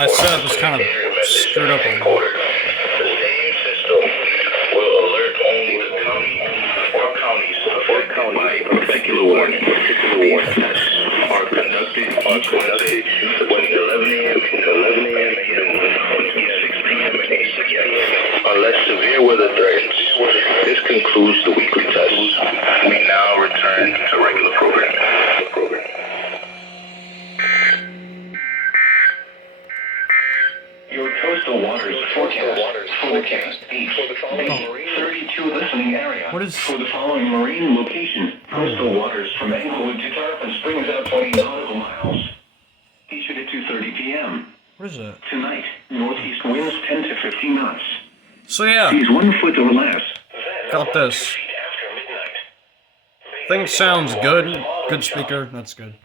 my setup is kind of screwed up on me. The same system will alert only the county or counties affected by a particular warning. These tests are conducted each Wednesday between 11 a.m. and 6 p.m. Unless severe weather threatens. This concludes the weekly tests. We now return to regular programming. Your coastal waters forecast H. B 32 listening area. What is... For the following marine location, coastal waters from Englewood to Tarpon springs out 20 nautical miles. Issued at 2:30 p.m. What is that? Tonight, northeast winds 10 to 15 knots. So yeah, Seas 1 foot or less. got this. Thing sounds good. Good speaker, that's good.